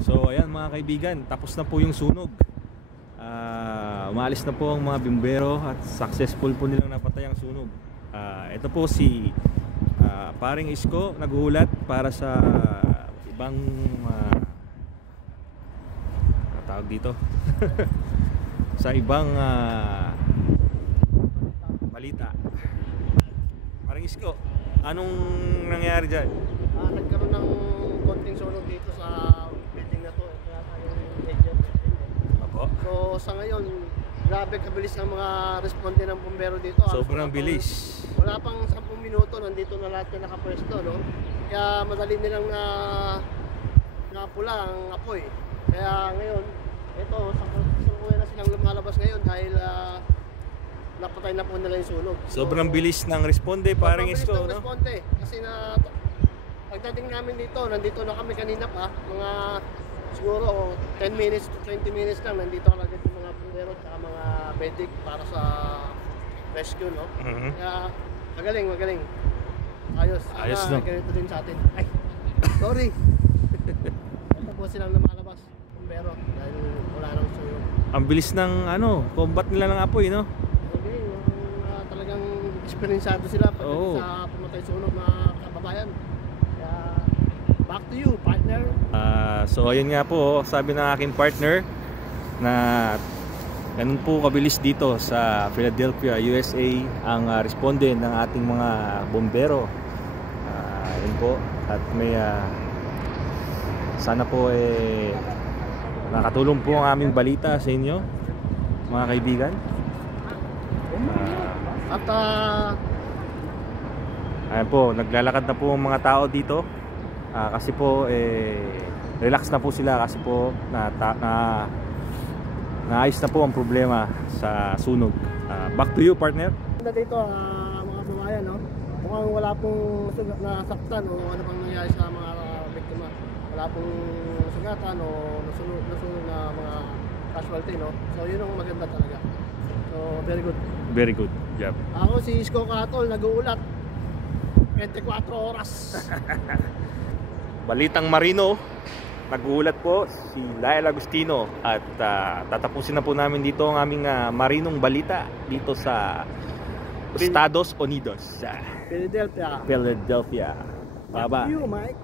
So ayan mga kaibigan, tapos na po yung sunog. Umaalis na po ang mga bimbero at successful po nilang napatay ang sunog. Ito po si paring Isko naghuhulat para sa ibang tawag dito sa ibang balita. Paring Isko, anong nangyari dyan? Nagkaroon ng konting sunog dito sa building na to. Kaya tayo yung agent. So sa ngayon, grabe kabilis ng mga responde ng bumbero dito. Sobrang bilis. Wala pang 10 minuto, nandito na lahat yung nakapwesto, no? Kaya madali nilang napula ang apoy. Kaya ngayon, ito, sakuya na silang lumalabas ngayon dahil napatay na po nila yung sunog. Sobrang bilis ng responde, paring Isko, no? Responde, kasi pagdating namin dito, nandito na kami kanina pa, mga siguro 10 minutes to 20 minutes lang, nandito agad yung mga bumbero at mga medic para sa rescue, no? Kaya magaling. Ayos no? Ganito din sa atin. Ay, sorry. Ito po silang lumalabas, bumbero, dahil wala nang sunog. Ang bilis ng combat nila ng apoy, no? Okay, talagang eksperyensado sila pagdating sa pumatay sunog mga kababayan. Kaya back to you, partner. So ayun nga po, sabi ng aking partner na ganun po kabilis dito sa Philadelphia, USA ang responde ng ating mga bombero. Yun po, at may sana po nakatulong po ang aming balita sa inyo mga kaibigan. At ayan po, naglalakad na po ang mga tao dito kasi po relax na po sila kasi po naayos na po ang problema sa sunog. Back to you, partner. dito mga babayan, no? Mukhang wala pong nasaktan o ano pang nangyari sa mga biktima. Wala pong sugatan o nasunod na mga casualty, no? So yun ang maganda talaga. So very good. Very good job. Ako si Isko Katol, nag-uulat 24 oras. Balitang Marino, nag-uulat po si Lyle Agustino at tatapusin na po namin dito ang aming marinong balita dito sa Estados Unidos, Philadelphia. Philadelphia. Baba. You, Mike.